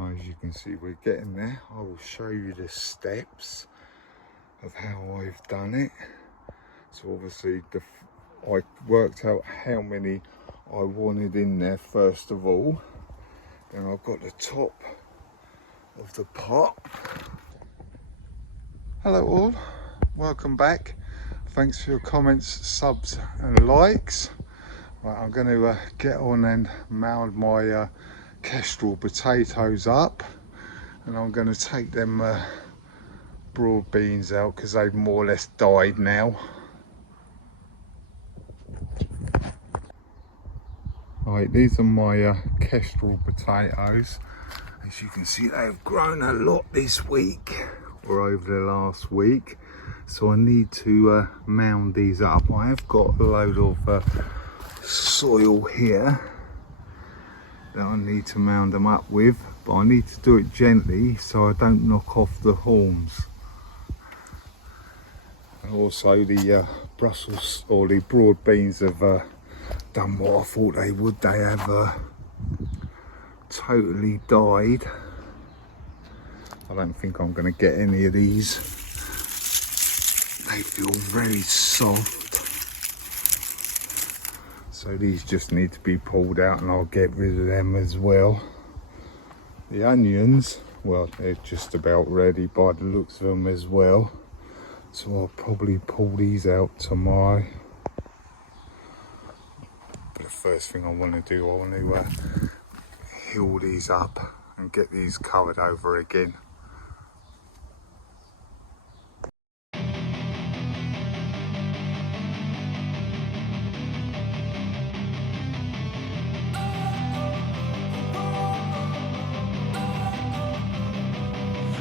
As you can see, we're getting there. I will show you the steps of how I've done it. So obviously I worked out how many I wanted in there first of all. Then I've got the top of the pot. Hello all, welcome back. Thanks for your comments, subs and likes. Right, I'm going to get on and mound my kestrel potatoes up, and I'm going to take them broad beans out because they've more or less died now. Right, these are my kestrel potatoes. As you can see, they've grown a lot this week or over the last week, so I need to mound these up. I have got a load of soil here that I need to mound them up with, but I need to do it gently so I don't knock off the horns. And also the Brussels or the broad beans have done what I thought they would. They have totally died. I don't think I'm going to get any of these. They feel very soft. So these just need to be pulled out and I'll get rid of them as well. The onions, well, they're just about ready by the looks of them as well. So I'll probably pull these out tomorrow. But the first thing I want to do, I want to heal these up and get these covered over again.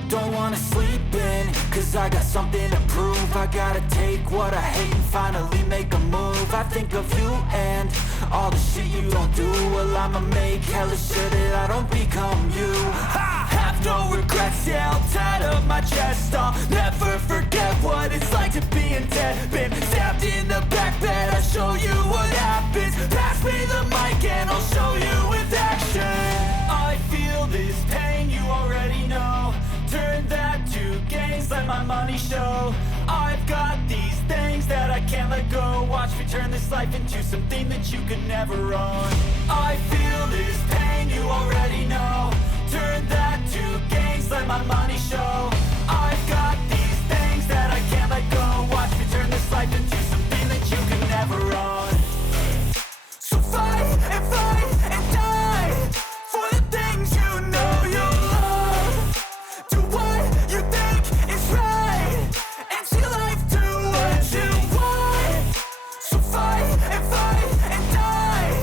Don't wanna sleep in, cause I got something to prove. I gotta take what I hate and finally make a move. I think of you and all the shit you don't do. Well, I'ma make hella sure that I don't become you. I have no regrets, yeah, I'll tie up my chest. I'll never forget what it's like to be in debt. Been stabbed in the back bed, I'll show you what happens. Pass me the mic and I'll show you with action. I feel this pain, you already know. Turn that to gains, let my money show. I've got these things that I can't let go. Watch me turn this life into something that you could never own. I feel this pain, you already know. Turn that to gains, let my money show. I've got these things that I can't let go. Watch me turn this life into something that you could never own. So fight and die for the things you know you love. Do what you think is right and see life do what you want. So fight and die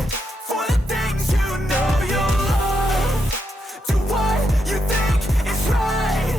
for the things you know you love. Do what you think is right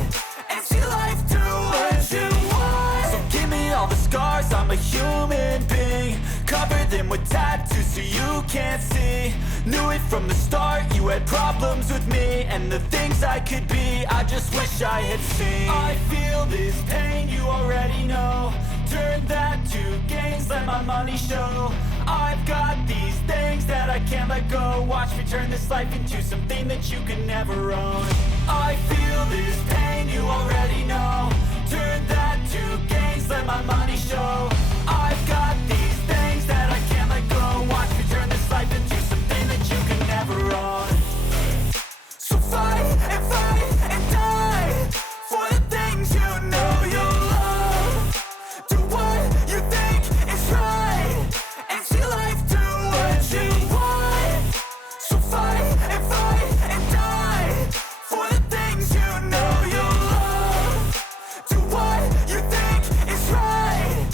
and see life do what you want. So give me all the scars, I'm a human being. Cover them with tattoos so you can't see. Knew it from the start, you had problems with me and the things I could be, I just wish I had seen. I feel this pain, you already know. Turn that to gains, let my money show. I've got these things that I can't let go. Watch me turn this life into something that you could never own. I feel this pain, you already know. Turn that to gains, let my money show. I've got these things that I can't let go. Watch me turn this life into something that you can never own. So fight and die for the things you know you love. Do what you think is right and see life do what you want. So fight and die for the things you know you love. Do what you think is right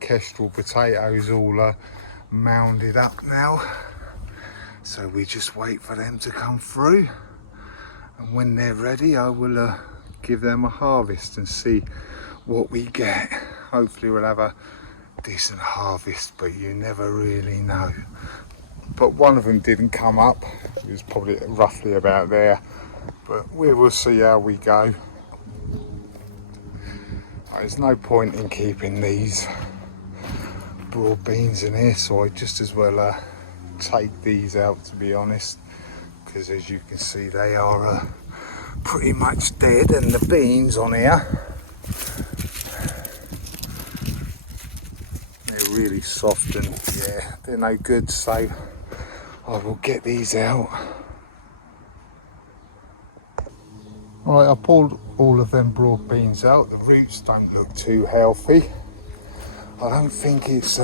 kestrel potatoes all mounded up now, so we just wait for them to come through, and when they're ready I will give them a harvest and see what we get. Hopefully we'll have a decent harvest, but you never really know. But one of them didn't come up, it was probably roughly about there, but we will see how we go. There's no point in keeping these broad beans in here, so I just as well take these out, to be honest, because as you can see they are pretty much dead, and the beans on here, they're really soft and yeah, they're no good, so I will get these out. Right, I pulled all of them broad beans out. The roots don't look too healthy. I don't think it's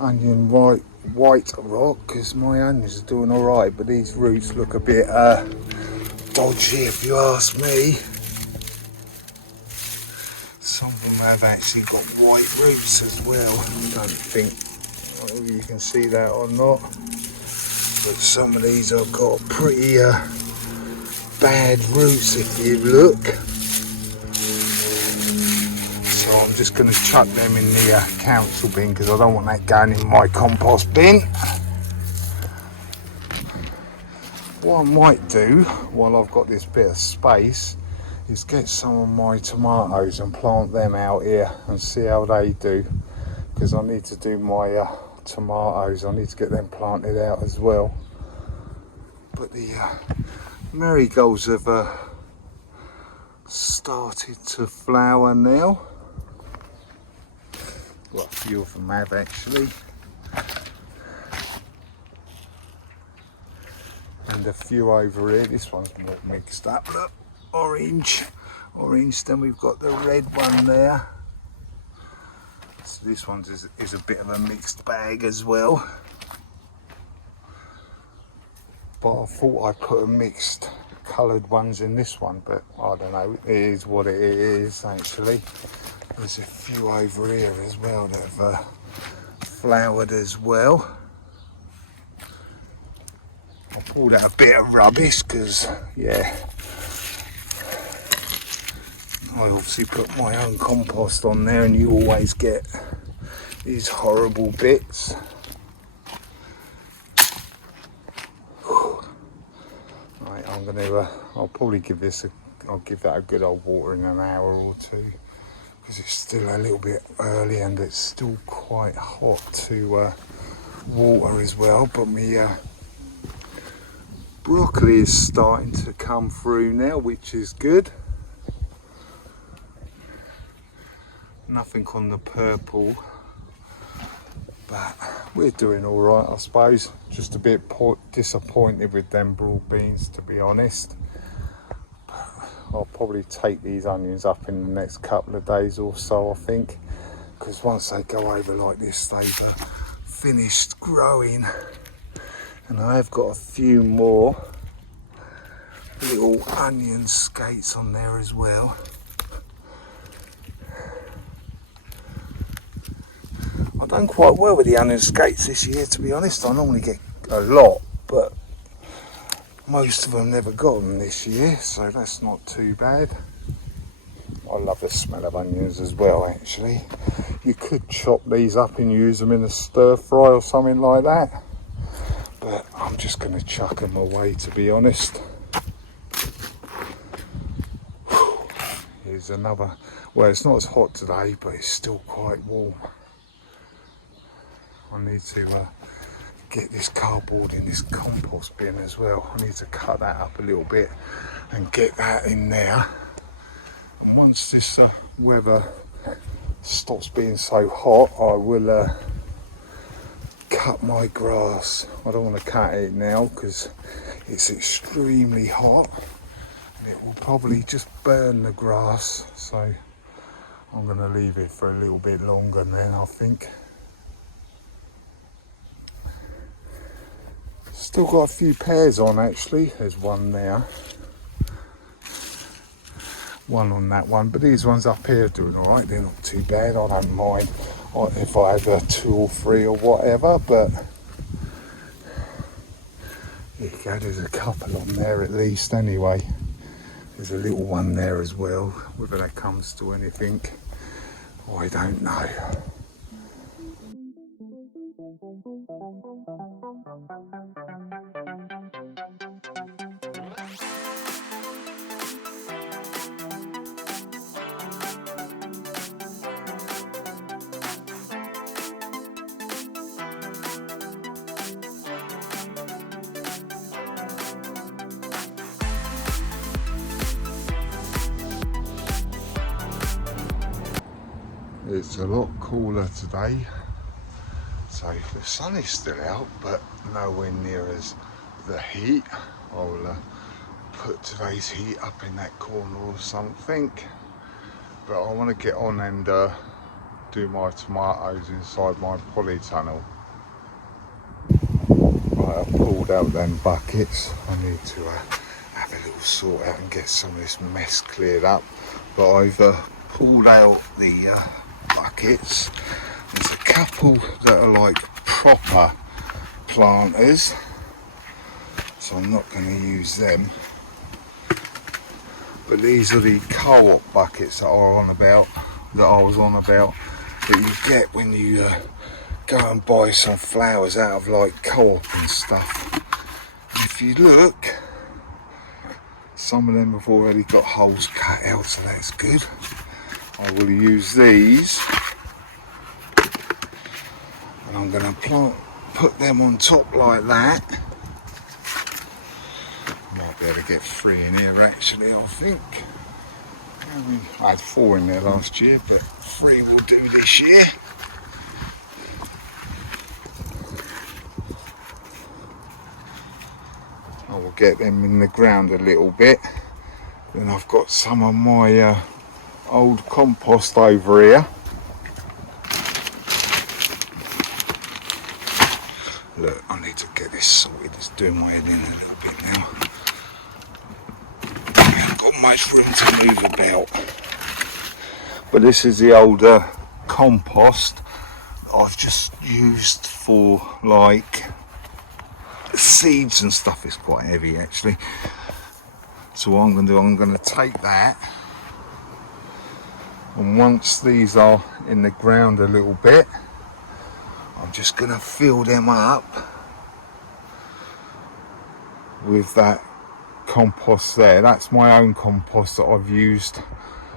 onion white rock, because my onions are doing all right, but these roots look a bit dodgy if you ask me. Some of them have actually got white roots as well. I don't think whether you can see that or not, but some of these have got pretty bad roots if you look. So I'm just going to chuck them in the council bin, because I don't want that going in my compost bin. What I might do while I've got this bit of space is get some of my tomatoes and plant them out here and see how they do, because I need to do my tomatoes, I need to get them planted out as well. But the marigolds have started to flower now. Well, a few of them have actually, and a few over here. This one's more mixed up, look, orange, then we've got the red one there, so this one is a bit of a mixed bag as well. But I thought I'd put a mixed coloured ones in this one, but I don't know, it is what it is actually. There's a few over here as well that have flowered as well. I pulled out a bit of rubbish because, yeah, I obviously put my own compost on there, and you always get these horrible bits. Right, I'm gonna, I'll probably give this I'll give that a good old water in an hour or two, because it's still a little bit early and it's still quite hot to water as well. But my broccoli is starting to come through now, which is good. Nothing on the purple, but we're doing all right, I suppose. Just a bit disappointed with them broad beans, to be honest. But I'll probably take these onions up in the next couple of days or so, I think, because once they go over like this, they've finished growing. And I have got a few more little onion skates on there as well. I've done quite well with the onion skates this year, to be honest. I normally get a lot, but most of them never got them this year, so that's not too bad. I love the smell of onions as well, actually. You could chop these up and use them in a stir fry or something like that, but I'm just going to chuck them away, to be honest. Here's another. Well, it's not as hot today, but it's still quite warm. I need to get this cardboard in this compost bin as well. I need to cut that up a little bit and get that in there. And once this weather stops being so hot, I will cut my grass. I don't want to cut it now because it's extremely hot and it will probably just burn the grass. So I'm going to leave it for a little bit longer then, I think. Still got a few pears on actually, there's one there. one on that one, but these ones up here are doing all right. They're not too bad. I don't mind if I had 2 or 3 or whatever, but there you go, there's a couple on there at least anyway. There's a little one there as well. Whether that comes to anything, I don't know. It's a lot cooler today, so the sun is still out, but nowhere near as the heat. I'll put today's heat up in that corner or something, but I want to get on and do my tomatoes inside my polytunnel. Right, I've pulled out them buckets. I need to have a little sort out and get some of this mess cleared up, but I've pulled out the buckets. There's a couple that are like proper planters, so I'm not going to use them, but these are the co-op buckets that I was on about that you get when you go and buy some flowers out of like co-op and stuff. And if you look, some of them have already got holes cut out, so that's good. I will use these, and I'm going to put them on top like that. Might be able to get 3 in here actually, I think. I had 4 in there last year, but 3 will do this year. I will get them in the ground a little bit. Then I've got some of my old compost over here. Look, I need to get this sorted. It's doing my head in a little bit now. I haven't got much room to move about. But this is the older compost that I've just used for like seeds and stuff. It's quite heavy actually. So what I'm going to do, I'm going to take that, and once these are in the ground a little bit, I'm just going to fill them up with that compost there. That's my own compost that I've used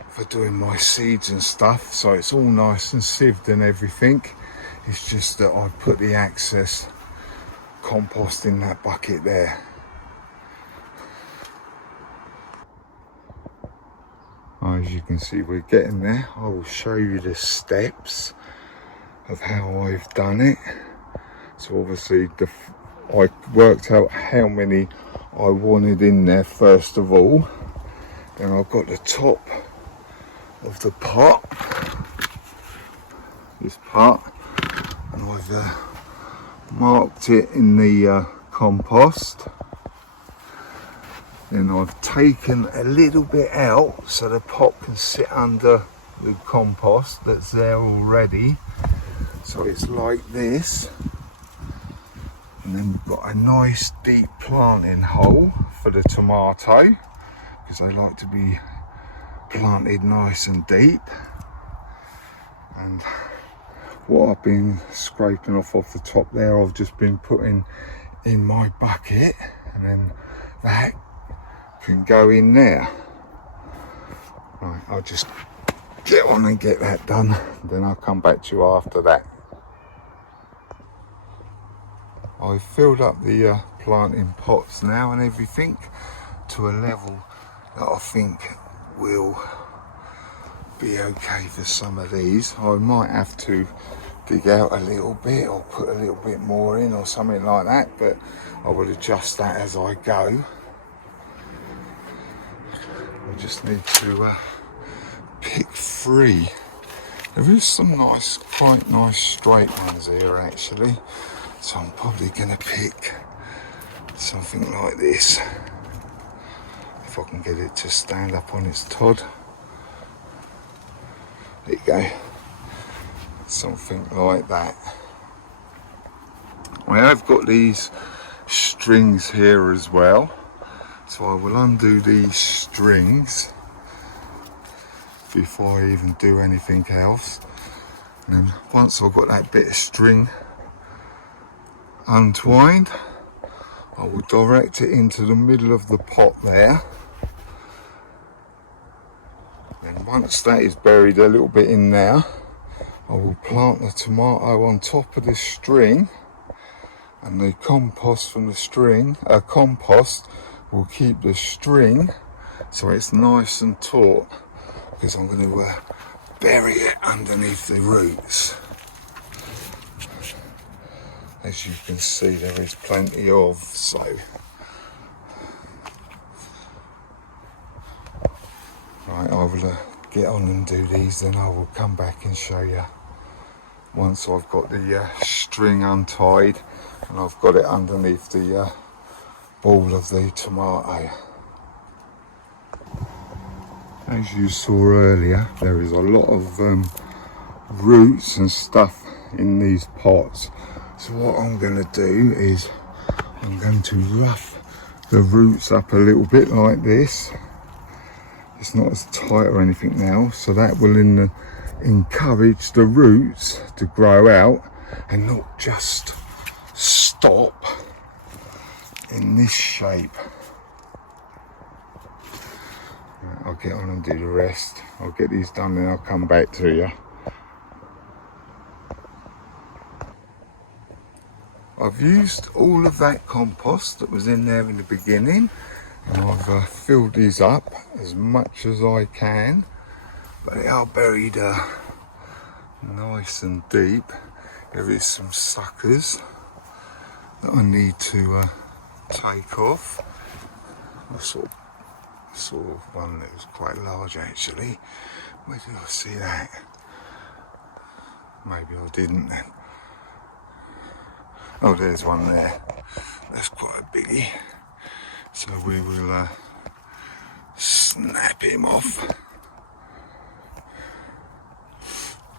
for doing my seeds and stuff, so it's all nice and sieved and everything. It's just that I put the excess compost in that bucket there. As you can see, we're getting there. I will show you the steps of how I've done it. So obviously I worked out how many I wanted in there first of all. Then I've got the top of the pot, this part, and I've marked it in the compost. Then I've taken a little bit out so the pot can sit under the compost that's there already. So it's like this. And then we've got a nice deep planting hole for the tomato, because they like to be planted nice and deep. And what I've been scraping off the top there, I've just been putting in my bucket, and then that can go in there. Right, I'll just get on and get that done, then I'll come back to you after that. I've filled up the planting pots now and everything to a level that I think will be okay for some of these. I might have to dig out a little bit or put a little bit more in or something like that, but I will adjust that as I go. I just need to pick 3. There is some nice, quite nice straight ones here actually, so I'm probably going to pick something like this. If if I can get it to stand up on its Todd. There you go. Something like that. I have got these strings here as well, so I will undo these strings before I even do anything else. And then once I've got that bit of string untwined, I will direct it into the middle of the pot there. And once that is buried a little bit in there, I will plant the tomato on top of this string, and the compost from the string, compost will keep the string so it's nice and taut, because I'm going to bury it underneath the roots. As you can see, there is plenty of, so right, I will get on and do these, then I will come back and show you once I've got the string untied and I've got it underneath the ball of the tomato. As you saw earlier, there is a lot of roots and stuff in these pots. So what I'm going to do is I'm going to rough the roots up a little bit like this. It's not as tight or anything now, so that will encourage the roots to grow out and not just stop in this shape. I'll get on and do the rest. I'll get these done and I'll come back to you. I've used all of that compost that was in there in the beginning, and I've filled these up as much as I can, but they are buried nice and deep. There is some suckers that I need to take off. I saw one that was quite large actually. Where did I see that? Maybe I didn't then. Oh, there's one there. That's quite a biggie. So we will snap him off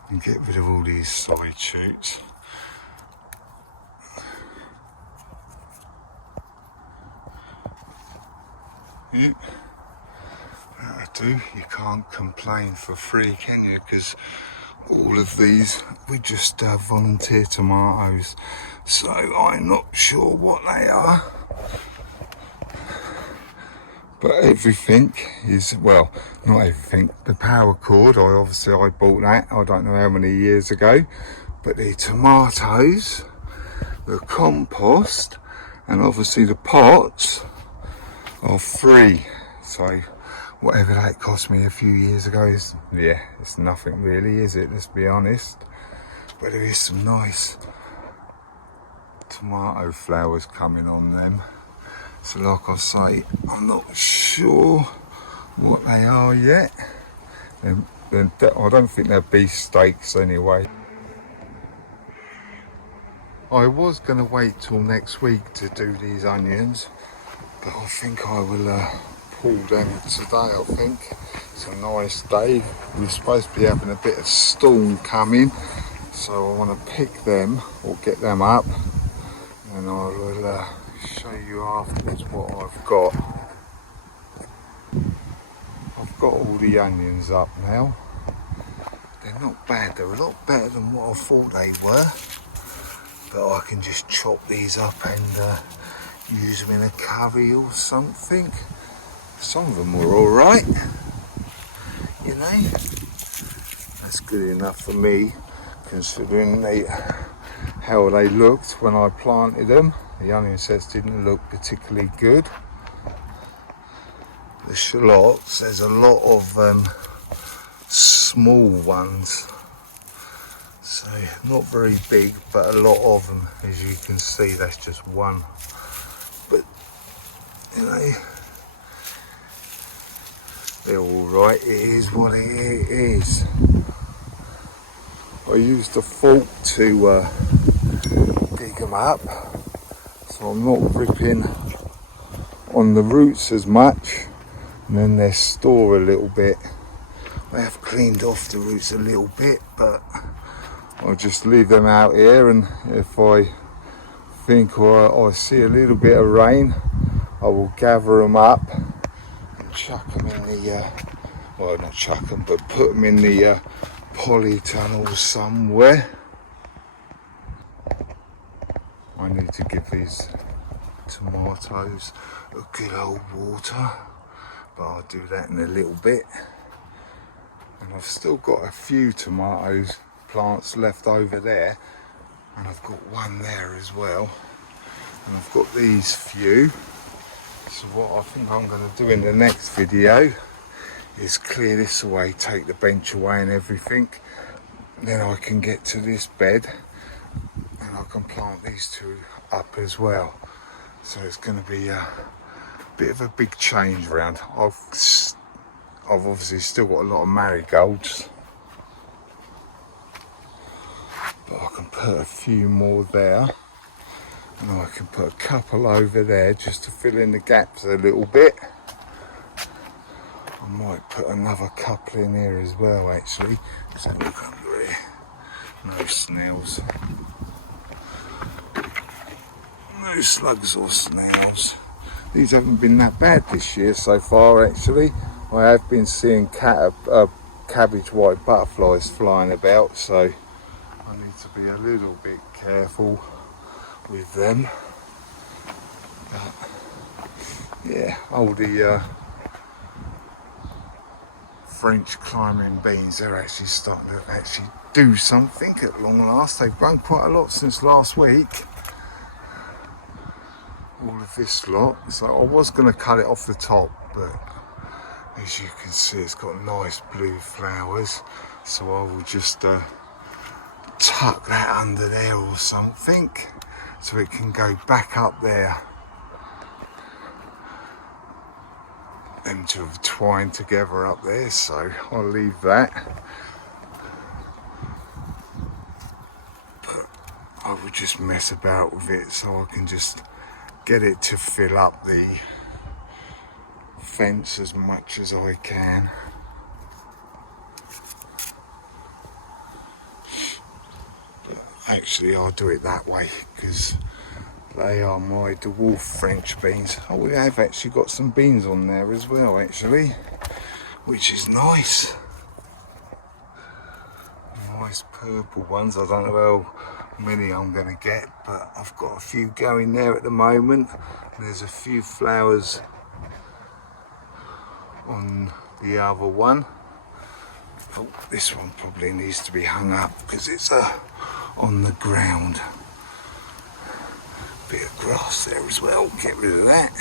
and get rid of all these side shoots. Yep. That'll do. You can't complain for free, can you? Because all of these, we just volunteer tomatoes, so I'm not sure what they are, but everything is, well, not everything, the power cord, I bought that, I don't know how many years ago, but the tomatoes, the compost, and obviously the pots are free. So whatever that cost me a few years ago is, yeah, it's nothing really, is it? Let's be honest. But there is some nice tomato flowers coming on them. So like I say, I'm not sure what they are yet. I don't think they're beefsteaks anyway. I was going to wait till next week to do these onions, but I think I will pull them today. I think it's a nice day. We're supposed to be having a bit of storm coming, so I want to pick them or get them up, and I will show you afterwards what I've got. I've got all the onions up now. They're not bad, they're a lot better than what I thought they were, but I can just chop these up and use them in a curry or something. Some of them were alright, you know. That's good enough for me, considering how they looked when I planted them. The onion sets didn't look particularly good. The shallots, there's a lot of small ones, so not very big, but a lot of them. As you can see, that's just one, but you know, they're all right. It is what it is. I used a fork to dig them up, so I'm not ripping on the roots as much, and then they store a little bit. I have cleaned off the roots a little bit, but I'll just leave them out here, and if I think or I see a little bit of rain, I will gather them up and chuck them in the well, not chuck them, but put them in the polytunnel somewhere. I need to give these tomatoes a good old water, but I'll do that in a little bit. And I've still got a few tomatoes plants left over there, and I've got one there as well, and I've got these few. So what I think I'm going to do in the next video is clear this away, take the bench away and everything. Then I can get to this bed and I can plant these two up as well. So it's going to be a bit of a big change around. I've obviously still got a lot of marigolds, but I can put a few more there, and I can put a couple over there just to fill in the gaps a little bit. I might put another couple in here as well, actually. So look under here, no snails, no slugs or snails. These haven't been that bad this year so far, actually. I have been seeing cabbage white butterflies flying about, so I need to be a little bit careful with them. But yeah, all the French climbing beans, they're actually starting to actually do something at long last. They've grown quite a lot since last week, all of this lot. So I was going to cut it off the top, but as you can see, it's got nice blue flowers, so I will just tuck that under there or something so it can go back up there. Them two have twined together up there, so I'll leave that. But I will just mess about with it so I can just get it to fill up the fence as much as I can. But actually I'll do it that way because they are my dwarf French beans. Oh, we have actually got some beans on there as well, actually, which is nice. Nice purple ones. I don't know how many I'm going to get, but I've got a few going there at the moment. There's a few flowers on the other one. Oh, this one probably needs to be hung up because it's on the ground. Bit of grass there as well, get rid of that.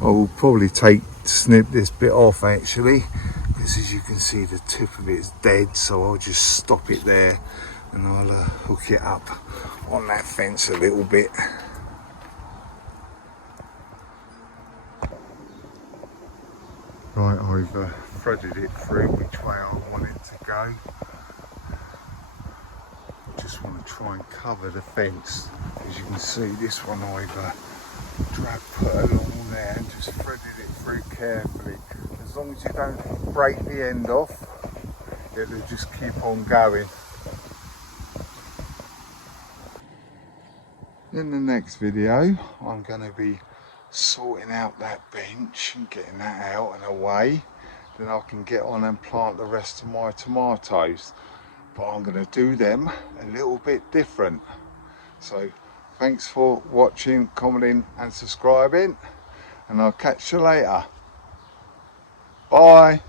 I will probably snip this bit off actually, because as you can see the tip of it is dead, so I'll just stop it there and I'll hook it up on that fence a little bit. Right, I've threaded it through which way I want it to go. Just want to try and cover the fence. As you can see, this one I've put along there and just threaded it through carefully. As long as you don't break the end off, it'll just keep on going. In the next video, I'm going to be sorting out that bench and getting that out and away. Then I can get on and plant the rest of my tomatoes. But I'm going to do them a little bit different. So thanks for watching, commenting and subscribing, and I'll catch you later. Bye.